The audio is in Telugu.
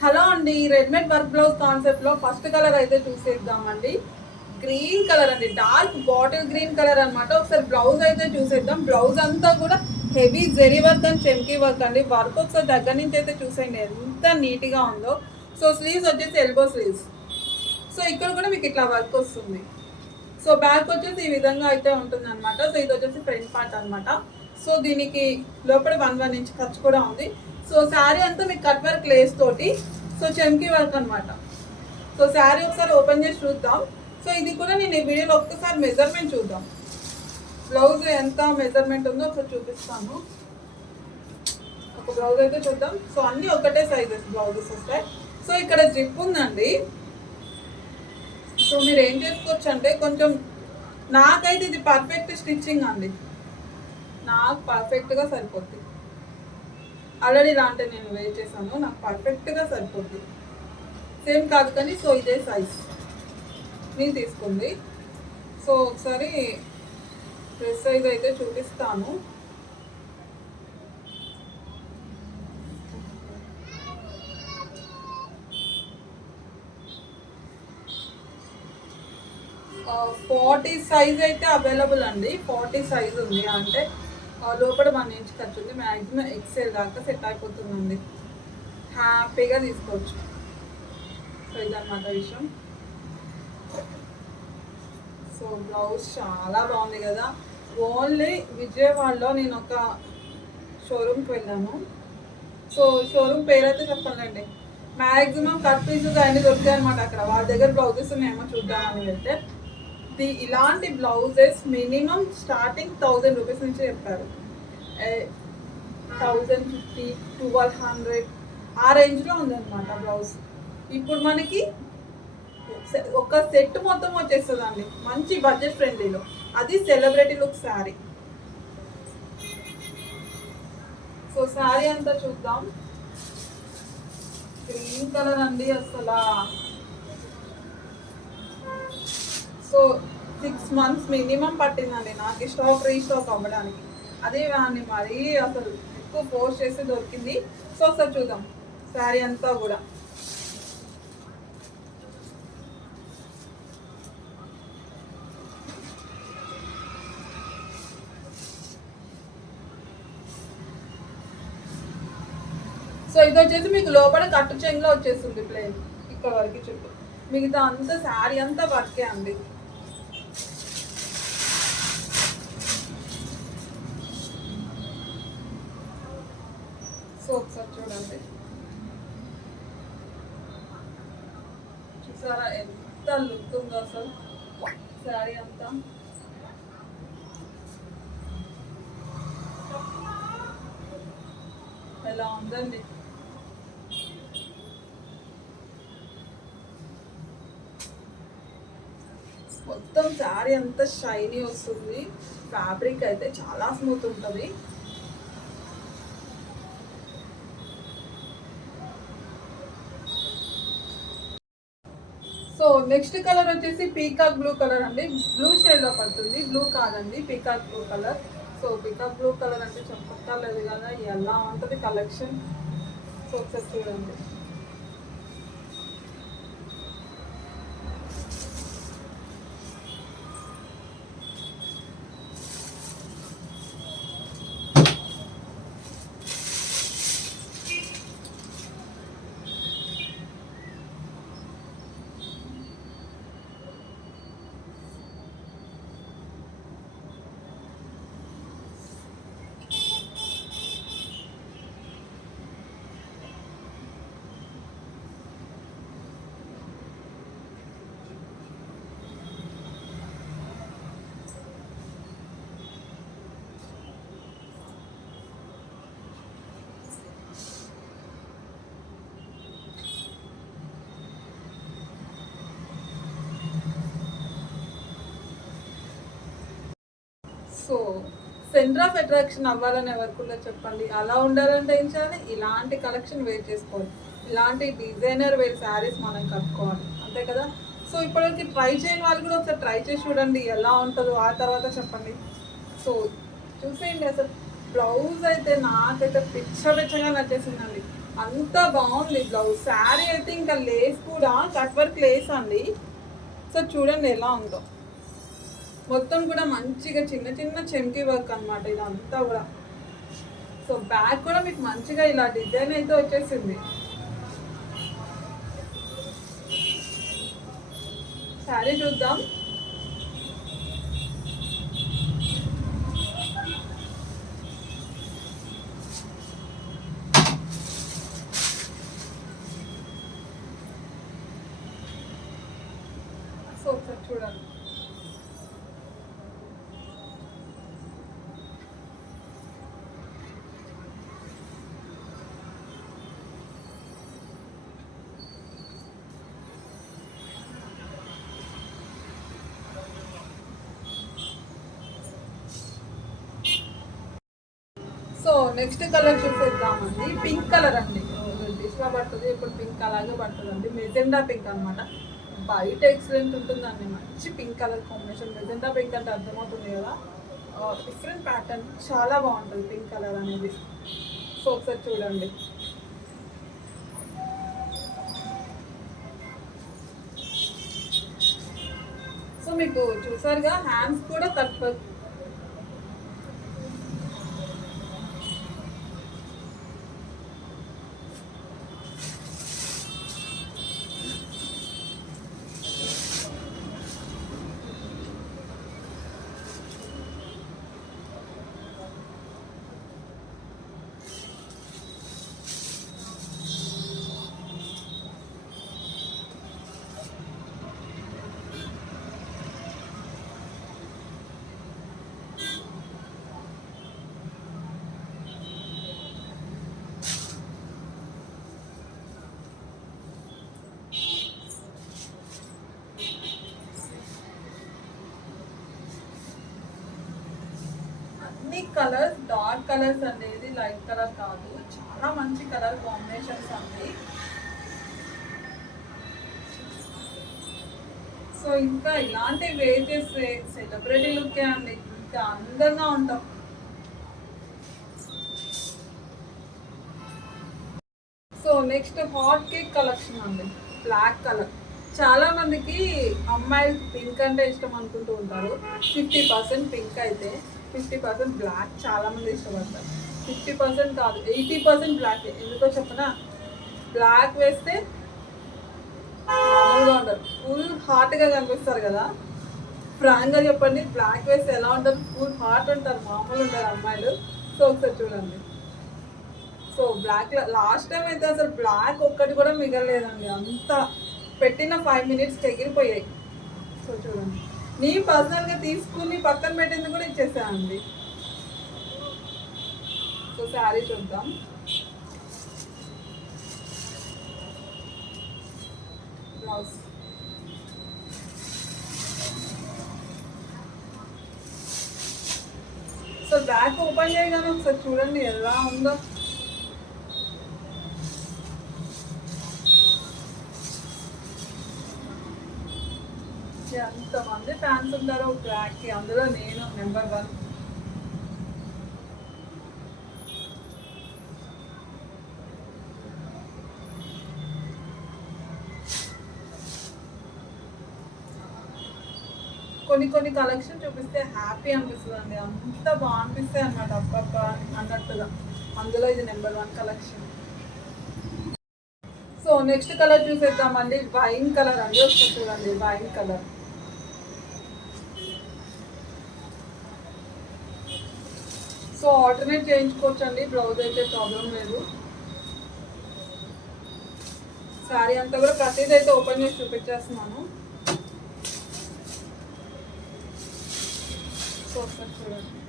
హలో అండి రెడ్మేడ్ వర్క్ బ్లౌజ్ కాన్సెప్ట్లో ఫస్ట్ కలర్ అయితే చూసేద్దామండి. గ్రీన్ కలర్ అండి డార్క్ బాటిల్ గ్రీన్ కలర్ అన్నమాట. ఒకసారి బ్లౌజ్ అయితే చూసేద్దాం. బ్లౌజ్ అంతా కూడా heavy zari work and chamki work అండి. వర్క్ ఒకసారి దగ్గర నుంచి అయితే చూసేయండి ఎంత నీట్గా ఉందో. సో స్లీవ్స్ వచ్చేసి ఎల్బో స్లీవ్స్ సో ఇక్కడ కూడా మీకు ఇట్లా వర్క్ వస్తుంది. సో బ్యాక్ వచ్చేసి ఈ విధంగా అయితే ఉంటుంది అనమాట సో ఇది వచ్చేసి ఫ్రంట్ పార్ట్ అనమాట సో దీనికి లోపల వన్ వన్ ఇంచ్ ఖర్చు కూడా ఉంది. సో శారీ అంతా మీకు కట్ వర్క్ లేస్ తోటి సో చెంకీ వర్క్ అన్నమాట. సో శారీ ఒకసారి ఓపెన్ చేసి చూద్దాం. సో ఇది కూడా నేను ఈ వీడియోలో ఒక్కసారి మెజర్మెంట్ చూద్దాం. బ్లౌజ్ ఎంత మెజర్మెంట్ ఉందో ఒకసారి చూపిస్తాను. ఒక బ్లౌజ్ అయితే చూద్దాం. సో అన్నీ ఒకటే సైజెస్ బ్లౌజెస్ వస్తాయి సో ఇక్కడ జిప్ ఉందండి. సో మీరు ఏం చేసుకోవచ్చు అంటే కొంచెం నాకైతే ఇది పర్ఫెక్ట్ స్టిచ్చింగ్ అండి. నాకు పర్ఫెక్ట్గా సరిపోతుంది ఆల్రెడీ దాంట్లో నేను వేర్ చేశాను. నాకు పర్ఫెక్ట్గా సరిపోద్ది. సేమ్ కాదు కానీ సో ఇదే సైజ్ నేను తీసుకుంది సో ఒకసారి డ్రెస్ సైజ్ అయితే చూపిస్తాను. Uh, ఫార్టీ సైజ్ అయితే అవైలబుల్ అండి. ఫార్టీ సైజ్ ఉంది. అంటే లోపల వన్ ఇంచ్ ఖర్చు ఉంది. మ్యాక్సిమం ఎక్సెల్ దాకా సెట్ అయిపోతుందండి. హ్యాపీగా తీసుకోవచ్చు. సో ఇదన్నమాట విషయం. సో బ్లౌజ్ చాలా బాగుంది కదా. ఓన్లీ విజయవాడలో నేను ఒక షోరూమ్కి వెళ్ళాను. సో షోరూమ్ పేరు అయితే చెప్పాలండి. మ్యాక్సిమం కట్ పీసెస్ అన్నీ దొరుకుతాయి అనమాట అక్కడ. వాళ్ళ దగ్గర బ్లౌజెస్ మేము చూద్దామని వెళ్తే. ది ఇలాంటి blouses minimum starting thousand rupees నుంచి చెప్పారు. థౌజండ్ ఫిఫ్టీ ట్వెల్వ్ హండ్రెడ్ ఆ రేంజ్లో ఉందన్నమాట బ్లౌజ్. ఇప్పుడు మనకి సె- ఒక సెట్ మొత్తం వచ్చేస్తుందండి. మంచి బడ్జెట్ ఫ్రెండ్లీలో అది celebrity look sari so sari అంతా చూద్దాం. గ్రీన్ కలర్ అండి అసలు. సో సిక్స్ మంత్స్ మినిమం పట్టిందండి. నాకు స్టాక్ రీస్టాక్ అవ్వడానికి. అదే వాడిని మరీ అసలు ఎక్కువ ఫోర్స్ చేసి దొరికింది. సో ఒకసారి చూద్దాం. శారీ అంతా కూడా. సో ఇది వచ్చేసి మీకు లోపల కట్టు చెంగులో వచ్చేస్తుంది ప్లేన్ ఇక్కడ వరకు చుట్టూ మిగతా అంతా శారీ అంతా వర్కే అండి సో ఒకసారి చూడండి చూసారా ఎంత లుక్ ఉందో అసలు శారీ అంతా. ఎలా ఉందండి? మొత్తం శారీ అంతా షైనీ వస్తుంది. ఫ్యాబ్రిక్ అయితే చాలా స్మూత్ ఉంటుంది. సో నెక్స్ట్ కలర్ వచ్చేసి పీకాక్ బ్లూ కలర్ అండి. బ్లూ షేడ్లో పడుతుంది. బ్లూ కాదండి peacock blue colour. So peacock blue colour అంటే చెప్పక్కర్లేదు కదా ఎలా ఉంటుంది కలెక్షన్? సో ఒకసారి చూడండి. సో సెంటర్ ఆఫ్ అట్రాక్షన్ అవ్వాలని ఎవరికుండా చెప్పండి. అలా ఉండాలంటే ఏం చేయాలి? ఇలాంటి కలెక్షన్ వేర్ చేసుకోవాలి. ఇలాంటి డిజైనర్ వేర్ శారీస్ మనం కట్టుకోవాలి. అంతే కదా? సో ఇప్పటివరకు ట్రై చేయని వాళ్ళు కూడా ఒకసారి ట్రై చేసి చూడండి ఎలా ఉంటుందో. ఆ తర్వాత చెప్పండి. సో చూసేయండి అసలు. బ్లౌజ్ అయితే నాకైతే పిచ్చ పిచ్చగా నచ్చేసిందండి. అంత బాగుంది బ్లౌజ్. శారీ అయితే ఇంకా లేస్ కూడా కట్ వర్క్ లేస్ అండి. సో చూడండి ఎలా ఉందో. మొత్తం కూడా మంచిగా చిన్న చిన్న చెంకి వర్క్ అనమాట ఇదంతా కూడా. సో బ్యాగ్ కూడా మీకు మంచిగా ఇలా డిజైన్ అయితే వచ్చేసింది. శారీ చూద్దాం. సో ఒకసారి చూడండి. సో నెక్స్ట్ కలర్ చూసేద్దామండి. పింక్ కలర్ అండి. డిష్లో పడుతుంది. ఇప్పుడు పింక్ అలాగే పడుతుందండి. మెజెండా పింక్ అనమాట బయట ఎక్సలెంట్ ఉంటుందండి. మంచి pink colour combination. Magenta pink అంటే అర్థమవుతుంది కదా. Different pattern. చాలా బాగుంటుంది పింక్ కలర్ అనేది. సో ఒకసారి చూడండి. సో మీకు చూసారుగా హ్యాండ్స్ కూడా తక్కువ అన్ని కలర్స్ డార్క్ కలర్స్ అనేది లైట్ కలర్ కాదు. చాలా మంచి కలర్ కాంబినేషన్స్ అండి. సో ఇంకా ఇలాంటి వేర్ చేస్తే సెలబ్రిటీ లుక్ అండి. ఇంకా అందంగా ఉంటాం. So next hot cake collection అండి. Black colour. చాలా మందికి అమ్మాయిలు పింక్ అంటే ఇష్టం అనుకుంటూ ఉంటారు. ఫిఫ్టీ పర్సెంట్ పింక్ అయితే. ఫిఫ్టీ పర్సెంట్ బ్లాక్ చాలా మంది ఇష్టపడతారు. ఫిఫ్టీ పర్సెంట్ కాదు ఎయిటీ పర్సెంట్ బ్లాక్ ఎందుకో చెప్పనా? బ్లాక్ వేస్తే మామూలుగా ఉండరు ఫుల్ హాట్గా కనిపిస్తారు కదా. ఫ్రాంక్గా చెప్పండి బ్లాక్ వేస్తే ఎలా ఉంటారు ఫుల్ హాట్ ఉంటారు మామూలు ఉంటారు అమ్మాయిలు. సో ఒకసారి చూడండి. సో బ్లాక్ లాస్ట్ టైం అయితే అసలు బ్లాక్ ఒక్కటి కూడా మిగలలేదండి. అంత పెట్టిన ఫైవ్ మినిట్స్ ఎగిరిపోయాయి సో చూడండి. నీ పర్సనల్గా తీసుకుని పక్కన పెట్టింది కూడా ఇచ్చేసానండి సో శారీ చూద్దాం. బ్లౌజ్. సో బ్యాక్ ఓపెన్ చేయగానే ఒకసారి చూడండి ఎలా ఉందో. ఎంతమంది ఫ్యాన్స్ ఉంటారో ట్రాక్కి అందులో నేను నెంబర్ వన్. కొన్ని కొన్ని కలెక్షన్ చూపిస్తే హ్యాపీ అనిపిస్తుంది అండి అంత బాగా అనిపిస్తాయి అన్నమాట అప్పప్ప అన్నట్టుగా. అందులో ఇది number one collection. So next colour చూసేద్దామండి. వైన్ కలర్ అండి. ఒకసారి చూడండి వైన్ కలర్. సో ఆల్టర్నేట్ చేయించుకోవచ్చు అండి బ్లౌజ్ అయితే ప్రాబ్లం లేదు. శారీ అంతా కూడా ప్రతిదీ అయితే ఓపెన్ చేసి చూపించేస్తున్నాను. సో ఒకసారి చూడండి.